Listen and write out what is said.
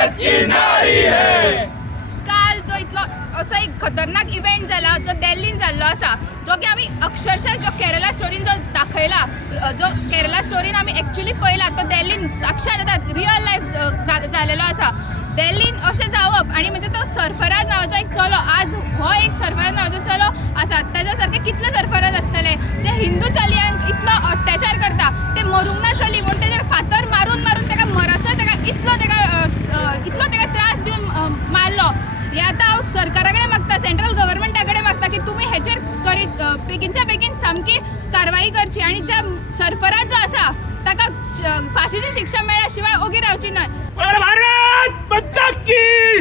भारत की नारी है। काल जो इतलो असो एक खतरनाक इव्हेंट जाला जो दिल्लीन जाल्लो आसा, जो की आमी अक्षरशः जो केरला स्टोरीन जो दाखयला, जो केरला स्टोरीन आमी एक्चुअली पळयला तो दिल्लीन साक्षात आतां रियल लायफ जालेलो आसा. दिल्लीन अशें जावप आनी म्हणजे तो सरफराज नांवाचो एक चलो, आज हो एक सरफराज नांवाचो चलो आसा, ताच्या सारके कितले सरफराज आसतले जे हिंदू चलयांक इतलो अत्याचार करता, ते मरूंक ना चली म्हणून तेजेर फातर मारून मारून ताका मरसर ताका इतलो ताका त्रास दिवन मारलो. हे आतां हांव सरकारा कडेन मागता, सेंट्रल गव्हर्मेंटा कडेन मागता की तुमी हेचेर बेगीनच्या बेगीन सामकी कारवाई करची आनी ज्या सरफराज जो आसा ताका फाशीची शिक्षा मेळ्ळ्या शिवाय ओगी रावची ना. भारत माता की